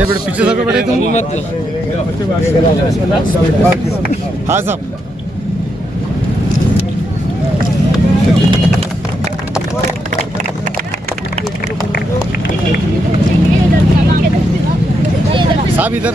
पीछे सब बैठे तुम। हाँ साहब। साहब इधर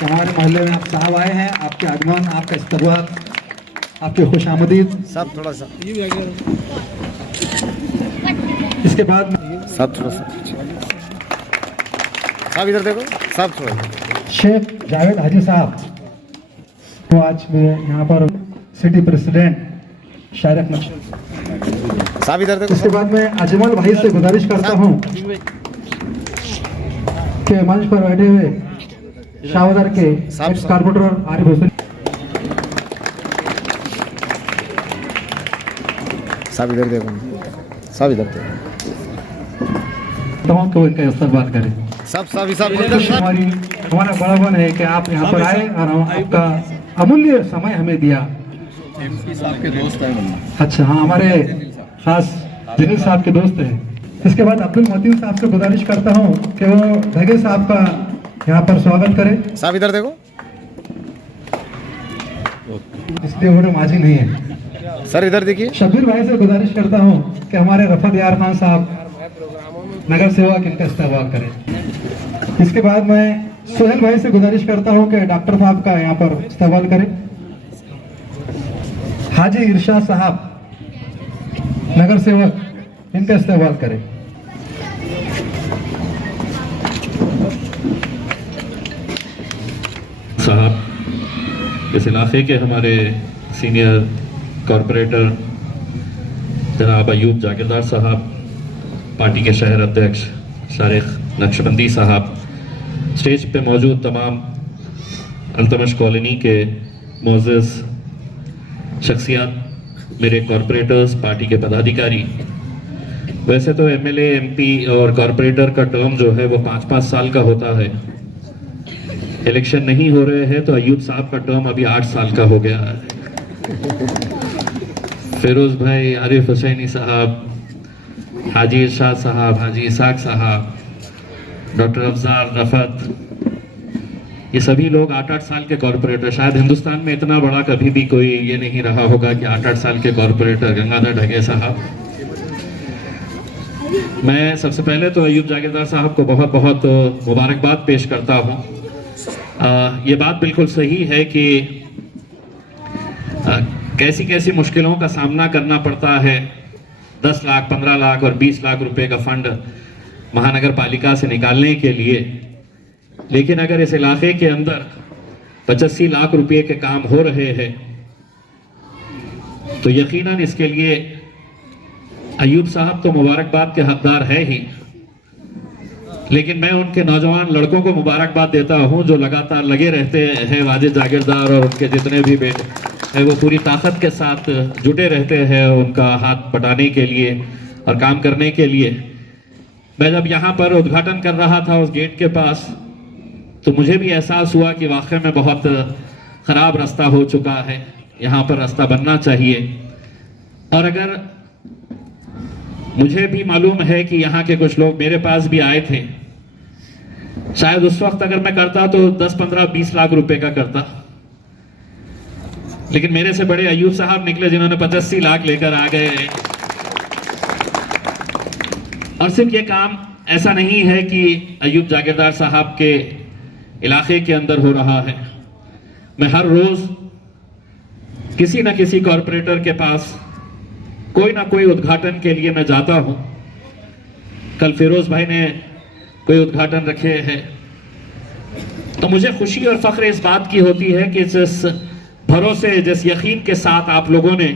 हमारे मोहल्ले में आप साहब आए हैं, आपके आगमन, आपका इस्तकबाल, आपकी खुशामदीद। साहब थोड़ा सा इसके बाद साहब थोड़ा सा साहब इधर देखो साहब थोड़ा शेख जावेद हाजी साहब तो आज यहाँ पर सिटी प्रेसिडेंट शायरक नक्श। साहब इधर देखो। इसके बाद मैं अजमल भाई से गुजारिश करता हूँ कि मंच पर बैठे हुए शाहबाद के एक्स कारपोरेटर आरिफ हुसैन साहब इधर देखो। साहब इधर देखो। तमाम को इनका इस्तकबाल करें। सब साहब हमारा बड़ा बन है कि आप यहाँ पर आए और आपका अमूल्य समय हमें दिया। एमपी साहब के दोस्त हैं। अच्छा, हाँ, हमारे खास जलील साहब के दोस्त हैं। इसके बाद अब्दुल मोतीन साहब से गुजारिश करता हूँ कि वो धगे साहब का यहाँ पर स्वागत करें। साहब इधर देखो। इसलिए वो माजी नहीं है। सर इधर देखिए। शबीर भाई से गुजारिश करता हूँ कि हमारे रफत यार खान साहब नगर सेवक इनका इस्तेमाल करें। इसके बाद मैं सोहेल भाई से गुजारिश करता हूँ कि डॉक्टर साहब का यहाँ पर इस्तेमाल करें। हाजी इरशाद साहब नगर सेवक इनका इस्तेमाल करें। साहब इस इलाके के हमारे सीनियर कॉरपोरेटर जनाब अयूब जागीरदार साहब, पार्टी के शहर अध्यक्ष शारिक नक्शबंदी साहब, स्टेज पे मौजूद तमाम अल्तमश कॉलोनी के मोअज़्ज़ज़ शख्सियात, मेरे कॉरपोरेटर्स, पार्टी के पदाधिकारी। वैसे तो एमएलए, एमपी और कॉरपोरेटर का टर्म जो है वो 5-5 साल का होता है। इलेक्शन नहीं हो रहे हैं तो अयूब साहब का टर्म अभी 8 साल का हो गया है। फिरोज भाई, आरिफ हुसैनी साहब, हाजी इरशाद साहब, हाजी इसाक साहब, डॉक्टर अफजार, रफत, ये सभी लोग 8-8 साल के कॉरपोरेटर। शायद हिंदुस्तान में इतना बड़ा कभी भी कोई ये नहीं रहा होगा कि 8-8 साल के कॉरपोरेटर। गंगाधर ढगे साहब, मैं सबसे पहले तो अयूब जागीरदार साहब को बहुत बहुत मुबारकबाद पेश करता हूँ। ये बात बिल्कुल सही है कि कैसी कैसी मुश्किलों का सामना करना पड़ता है। 10 लाख, 15 लाख और 20 लाख रुपए का फंड महानगर पालिका से निकालने के लिए, लेकिन अगर इस इलाके के अंदर 85 लाख रुपए के काम हो रहे हैं तो यकीनन इसके लिए अयूब साहब तो मुबारकबाद के हकदार है ही, लेकिन मैं उनके नौजवान लड़कों को मुबारकबाद देता हूं जो लगातार लगे रहते हैं। वाजिद जागीरदार और उनके जितने भी बेटे हैं वो पूरी ताकत के साथ जुटे रहते हैं उनका हाथ बटाने के लिए और काम करने के लिए। मैं जब यहाँ पर उद्घाटन कर रहा था उस गेट के पास तो मुझे भी एहसास हुआ कि वाकई में बहुत ख़राब रास्ता हो चुका है, यहाँ पर रास्ता बनना चाहिए। और अगर मुझे भी मालूम है कि यहाँ के कुछ लोग मेरे पास भी आए थे, शायद उस वक्त अगर मैं करता तो 10, 15, 20 लाख रुपए का करता, लेकिन मेरे से बड़े अयूब साहब निकले जिन्होंने 85 लाख लेकर आ गए। और सिर्फ ये काम ऐसा नहीं है कि अयूब जागीरदार साहब के इलाके के अंदर हो रहा है। मैं हर रोज किसी न किसी कॉरपोरेटर के पास कोई ना कोई उद्घाटन के लिए मैं जाता हूं। कल फिरोज भाई ने कोई उद्घाटन रखे हैं, तो मुझे खुशी और फख्र इस बात की होती है कि जिस भरोसे, जिस यकीन के साथ आप लोगों ने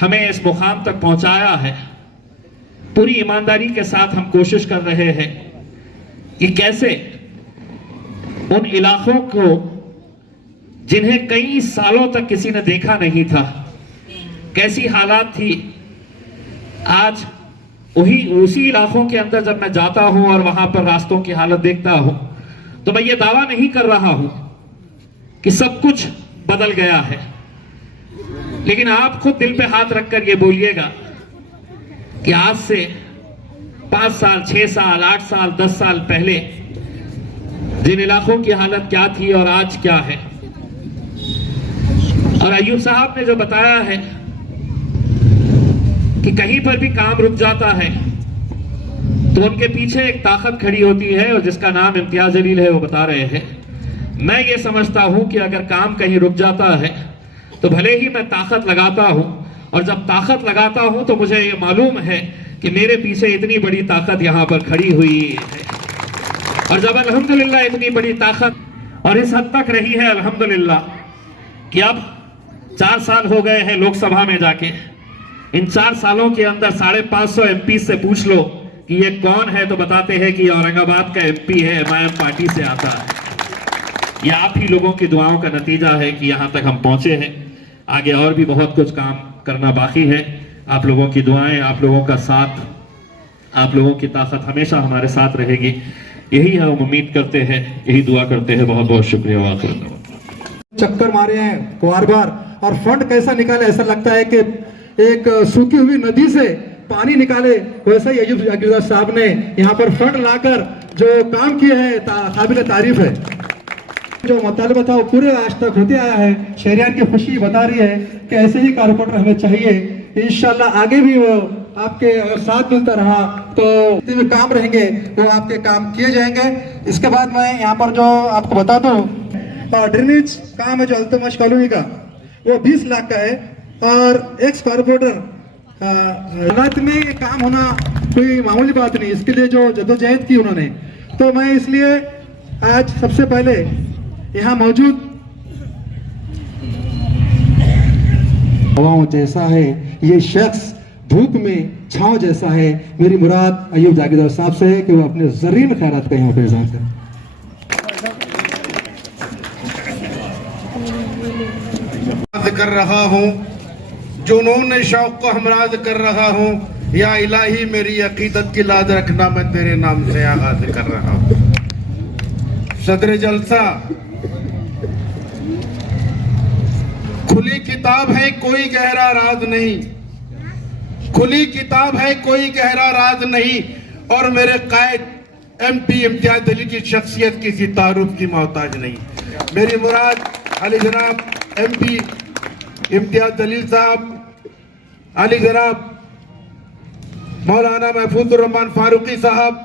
हमें इस मुकाम तक पहुंचाया है, पूरी ईमानदारी के साथ हम कोशिश कर रहे हैं कि कैसे उन इलाकों को जिन्हें कई सालों तक किसी ने देखा नहीं था, कैसी हालात थी, आज उसी इलाकों के अंदर जब मैं जाता हूं और वहां पर रास्तों की हालत देखता हूं, तो मैं ये दावा नहीं कर रहा हूं कि सब कुछ बदल गया है, लेकिन आप खुद दिल पे हाथ रखकर ये बोलिएगा कि आज से 5 साल, 6 साल, 8 साल, 10 साल पहले जिन इलाकों की हालत क्या थी और आज क्या है। और अयूब साहब ने जो बताया है कि कहीं पर भी काम रुक जाता है तो उनके पीछे एक ताकत खड़ी होती है, और जिसका नाम इम्तियाज जलील है, वो बता रहे हैं। मैं ये समझता हूं कि अगर काम कहीं रुक जाता है तो भले ही मैं ताकत लगाता हूं, और जब ताकत लगाता हूं तो मुझे ये मालूम है कि मेरे पीछे इतनी बड़ी ताकत यहां पर खड़ी हुई है। और जब अल्हम्दुलिल्लाह इतनी बड़ी ताकत और इस हद तक रही है अल्हम्दुलिल्लाह कि अब 4 साल हो गए हैं लोकसभा में जाके, इन 4 सालों के अंदर 550 MP से पूछ लो कि ये कौन है, तो बताते हैं कि औरंगाबाद का MP है, MIM पार्टी से आता है। ये आप ही लोगों की दुआओं का नतीजा है कि यहाँ तक हम पहुंचे हैं। आगे और भी बहुत कुछ काम करना बाकी है। आप लोगों की दुआएं, आप लोगों का साथ, आप लोगों की ताकत हमेशा हमारे साथ रहेगी, यही हम उम्मीद करते हैं, यही दुआ करते हैं। बहुत बहुत शुक्रिया। चक्कर मारे हैं बार बार, और फंड कैसा निकाले, ऐसा लगता है कि एक सूखी हुई नदी से पानी निकाले, वैसा ही अयूब जागीरदार साहब ने यहाँ पर फंड लाकर जो काम किए हैं काबिल तारीफ है। जो मुतालबा था वो पूरे आज तक होते आया है। शहरियान की खुशी बता रही है कि ऐसे ही कारपोरेटर हमें चाहिए। इंशाल्लाह आगे भी वो आपके अगर साथ मिलता रहा तो जितने भी काम रहेंगे वो आपके काम किए जाएंगे। इसके बाद मैं यहाँ पर जो आपको बता दूं, ड्रेनेज काम है जो अल्तमश कॉलोनी का, वो 20 लाख का है, और एक्स कारपोरेटर हालात में काम होना कोई मामूली बात नहीं। इसके लिए जो जद्दोजहद की उन्होंने, तो मैं इसलिए आज सबसे पहले यहाँ मौजूद हवाओं जैसा है ये शख्स, धूप में छांव जैसा है। मेरी मुराद अयूब जागीरदार साहब से है कि वो अपने ज़रीन खैरात का यहाँ पे इज़हार करें। कर रहा हूँ, जुनून शौक को हमराज कर रहा हूँ, या इलाही मेरी अकीदत की लाज रखना, मैं तेरे नाम से आगाज कर रहा हूँ। सदर जलसा खुली किताब है, कोई गहरा राज नहीं, खुली किताब है, कोई गहरा राज नहीं, और मेरे कायद MP इम्तियाज जलील की शख्सियत किसी तारुफ की मोहताज नहीं। मेरी मुराद अली जनाब MP इम्तियाज जलील साहब, अली जनाब मौलाना महफूजुर रहमान फारूकी साहब,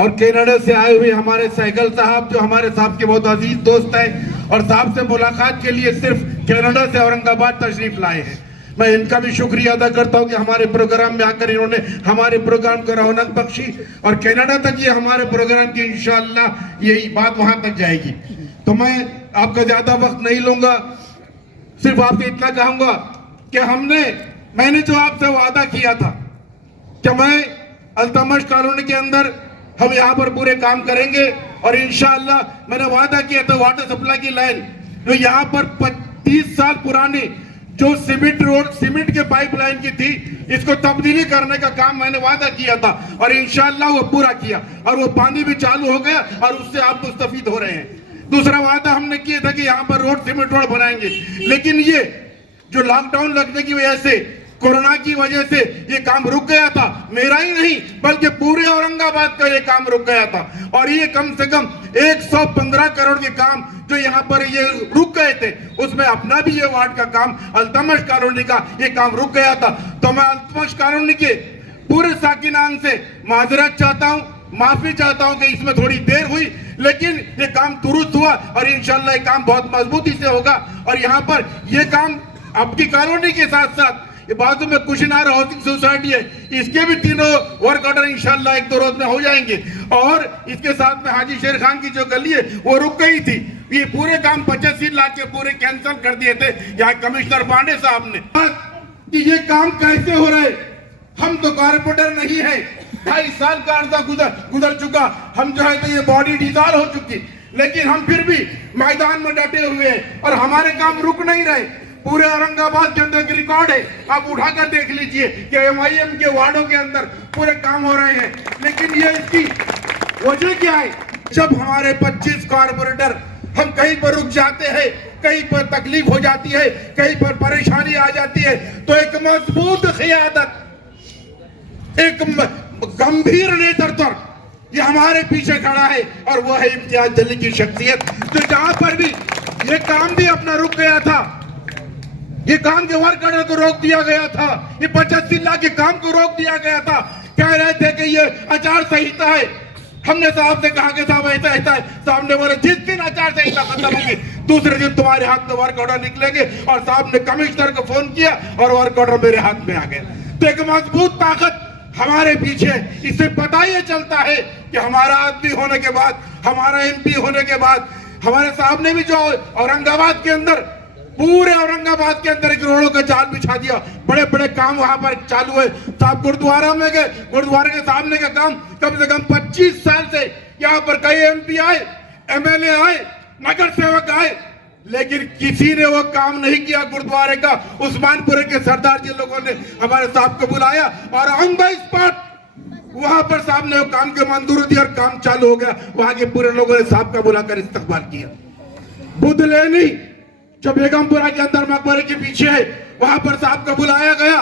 और कनाडा से आए हुए हमारे सहगल साहब, जो हमारे साहब के बहुत अजीज दोस्त हैं और साहब से मुलाकात के लिए सिर्फ कनाडा से औरंगाबाद तशरीफ लाए हैं। मैं इनका भी शुक्रिया अदा करता हूं कि हमारे प्रोग्राम में आकर इन्होंने हमारे प्रोग्राम को रौनक बख्शी, और कनाडा तक ये हमारे प्रोग्राम की इंशाअल्लाह यही बात वहां तक जाएगी। तो मैं आपका ज्यादा वक्त नहीं लूंगा, सिर्फ आपसे इतना कहूंगा कि मैंने जो आपसे वादा किया था कि मैं अल्तमश कॉलोनी के अंदर हम यहाँ पर पूरे काम करेंगे, और इंशाअल्लाह मैंने वादा किया था वाटर सप्लाई की लाइन जो यहाँ पर 30 साल पुरानी जो सीमेंट के पाइपलाइन की थी, इसको तब्दीली करने का काम मैंने वादा किया था और इंशाल्लाह वो पूरा किया और वो पानी भी चालू हो गया और उससे आप मुस्तफीद हो रहे हैं। दूसरा वादा हमने किया था कि यहाँ पर रोड सीमेंट रोड बनाएंगे, लेकिन ये जो लॉकडाउन लगने की वजह से, कोरोना की वजह से ये काम रुक गया था। मेरा ही नहीं बल्कि पूरे औरंगाबाद का ये काम रुक गया था और ये कम से कम 115 करोड़ के काम जो यहाँ पर ये रुक गए थे, उसमें अपना भी ये वार्ड का काम अल्तमश कॉलोनी का ये काम रुक गया था। तो मैं अल्तमश कॉलोनी के पूरे साकिनान से माजरत चाहता हूँ, माफी चाहता हूँ कि इसमें थोड़ी देर हुई, लेकिन ये काम दुरुस्त हुआ और इंशाल्लाह ये काम बहुत मजबूती से होगा। और यहाँ पर ये काम आपकी कॉलोनी के साथ साथ ये बाजू में कुशिनार हाउसिंग सोसाइटी है, इसके भी तीनों वर्क ऑर्डर इंशाल्लाह 1-2 रोज में हो जाएंगे। और इसके साथ में हाजी शेर खान की जो गली है वो रुक गई थी, ये पूरे काम 85 लाख के पूरे कैंसिल कर दिए थे यहाँ कमिश्नर पांडे साहब ने। कि ये काम कैसे हो रहे, हम तो कारपोरेटर नहीं है, 2.5 साल का अर्सा गुजर चुका, हम जो है तो ये बॉडी डिसॉल्व हो चुकी, लेकिन हम फिर भी मैदान में डटे हुए हैं और हमारे काम रुक नहीं रहे। पूरे औरंगाबाद के अंदर रिकॉर्ड है, आप उठाकर देख लीजिए कि MIM के वार्डों के अंदर पूरे काम हो रहे हैं, लेकिन ये इसकी वजह क्या है? जब हमारे 25 कारपोरेटर हम कहीं पर रुक जाते हैं, कहीं पर तकलीफ हो जाती है, कहीं पर परेशानी आ जाती है, तो एक मजबूत क़ियादत, एक गंभीर नेतृत्व ये हमारे पीछे खड़ा है और वो है इम्तियाज जलील की शख्सियत। तो जहां पर भी ये काम भी अपना रुक गया था, ये काम के वर्क ऑर्डर को रोक दिया गया था, ये 85 लाख के काम को रोक दिया गया था, कह रहे थे कि ये आचार संहिता है। हमने साहब से कहा कि साहब ऐसा ऐसा है, साहब ने बोले जिस दिन आचार संहिता खत्म होगी दूसरे दिन तुम्हारे हाथ में वर्क ऑर्डर निकलेंगे, और साहब ने कमिश्नर को फोन किया और वर्क ऑर्डर मेरे हाथ में आ गए। तो एक मजबूत ताकत हमारे पीछे, इससे पता ये चलता है कि हमारा आदमी होने के बाद, हमारा MP होने के बाद, हमारे साहब ने भी जो औरंगाबाद के अंदर, पूरे औरंगाबाद के अंदर एक रोडों का जाल बिछा दिया, बड़े बड़े काम वहां पर चालू है। साहब गुरुद्वारा में गए, गुरुद्वारे के सामने का काम कम से कम 25 साल से यहाँ पर कई MP आए, MLA आए, नगर सेवक आए, लेकिन किसी ने वो काम नहीं किया गुरुद्वारे का। उस्मानपुरे के सरदार जी लोगों ने हमारे साहब को बुलाया और ऑन द स्पॉट वहां पर साहब ने वो काम के मंजूरी दी और काम चालू हो गया। वहां के पूरे लोगों ने साहब का बुलाकर इस्तकबाल किया। बुधलेनी जो बेगमपुरा के अंदर मकबरे के पीछे है, वहां पर साहब को बुलाया गया,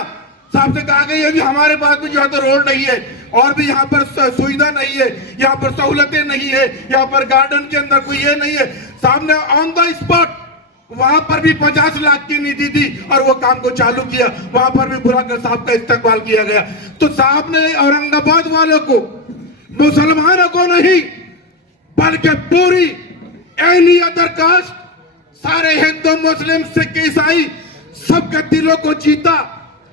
साहब से कहा गया भी हमारे पास भी जो है तो रोड नहीं है और भी यहाँ पर सुविधा नहीं है, यहाँ पर सहूलतें नहीं है, यहाँ पर गार्डन के अंदर कोई ये नहीं है। साहब ने ऑन द स्पॉट वहां पर भी 50 लाख की निधि दी और वो काम को चालू किया, वहां पर भी बुलाकर साहब का इस्तकबाल किया गया। तो साहब ने औरंगाबाद वालों को, मुसलमानों को नहीं बल्कि पूरी एनी अदर कास्ट, सारे हिंदू मुस्लिम सिख ईसाई सबके दिलों को जीता।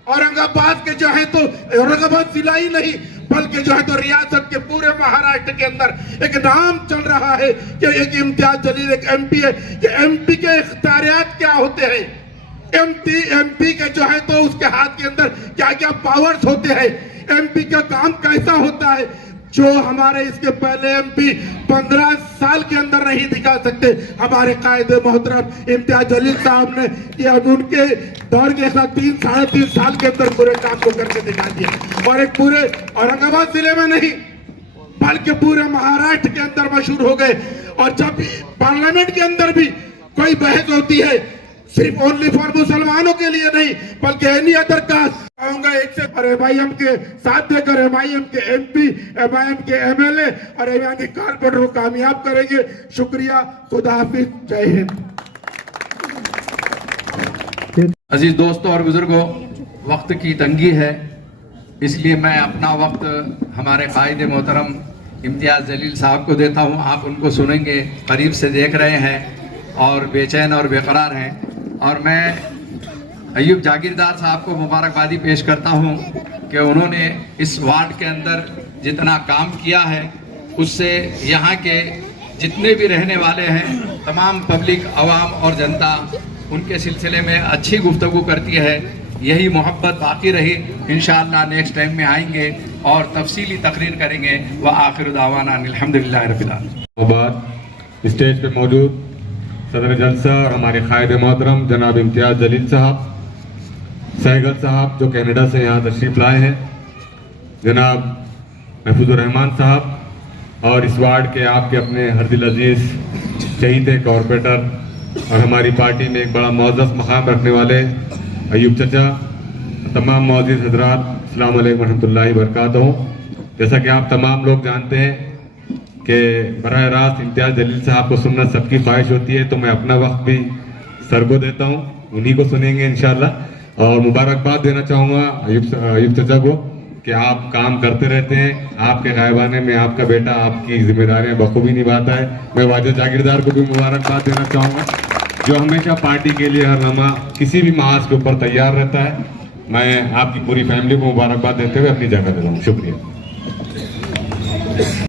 औरंगाबाद के जो है तो औरंगाबाद जिला ही नहीं बल्कि जो है तो रियासत के पूरे महाराष्ट्र के अंदर एक नाम चल रहा है कि एक इम्तियाज जलील एक MP है। कि MP के इख्तियारियात क्या होते हैं, MP के जो है तो उसके हाथ के अंदर क्या क्या पावर्स होते हैं, MP का काम कैसा होता है, जो हमारे इसके पहले MP 15 साल के अंदर नहीं दिखा सकते। हमारे कायदे मोहतरम इम्तियाज जलील साहब ने ये अब उनके दौर के साथ 3-3.5 साल के अंदर पूरे काम को करके दिखा दिया और एक पूरे औरंगाबाद जिले में नहीं बल्कि पूरे महाराष्ट्र के अंदर मशहूर हो गए। और जब पार्लियामेंट के अंदर भी कोई बहस होती है, सिर्फ ओनली फॉर मुसलमानों के लिए नहीं बल्कि एनी अदर कास्ट, कहूंगा एक से और MIM के साथ देकर MIM के MP, MIM के MLA और MIM के कारपोरेटर को कामयाब करेंगे। शुक्रिया, खुदा हाफिज, जय हिंद। अजीज दोस्तों और बुजुर्गों, वक्त की तंगी है, इसलिए मैं अपना वक्त हमारे कायद मोहतरम इम्तियाज जलील साहब को देता हूं। आप उनको सुनेंगे, करीब से देख रहे हैं और बेचैन और बेकरार हैं। और मैं अयूब जागीरदार साहब को मुबारकबादी पेश करता हूं कि उन्होंने इस वार्ड के अंदर जितना काम किया है उससे यहाँ के जितने भी रहने वाले हैं, तमाम पब्लिक, अवाम और जनता उनके सिलसिले में अच्छी गुफ्तगू करती है। यही मोहब्बत बाकी रही। इंशाअल्लाह नेक्स्ट टाइम में आएंगे और तफसीली तकरीर करेंगे। व आखिर दावाना अल्हम्दुलिल्लाह रब्बिल आलमीन। स्टेज पे मौजूद सदर जलसा और हमारे कायद मोहतरम जनाब इम्तियाज जलील साहब, सहगल साहब जो कनाडा से यहाँ तशरीफ लाए हैं, जनाब महफूजुर रहमान साहब और इस वार्ड के आपके अपने हरदिल अजीज चहीते कॉरपोरेटर और हमारी पार्टी में एक बड़ा मौजूद मकाम रखने वाले अयूब चचा, तमाम मौजूद हजरात, अस्सलाम वालेकुम रहमतुल्लाहि व बरकातहू। जैसा कि आप तमाम लोग जानते हैं कि बराह रास्त इम्तियाज़ जलील साहब को सुनना सबकी ख्वाहिश होती है, तो मैं अपना वक्त भी सर को देता हूँ, उन्हीं को सुनेंगे इंशाल्लाह। और मुबारकबाद देना चाहूँगा अयूब चचा को कि आप काम करते रहते हैं, आपके गायबाने में आपका बेटा आपकी जिम्मेदारियां बखूबी निभाता है। मैं वाजिद जागीरदार को भी मुबारकबाद देना चाहूँगा जो हमेशा पार्टी के लिए हर लम्हा किसी भी महाज के ऊपर तैयार रहता है। मैं आपकी पूरी फैमिली को मुबारकबाद देते हुए अपनी जगह देता हूँ। शुक्रिया।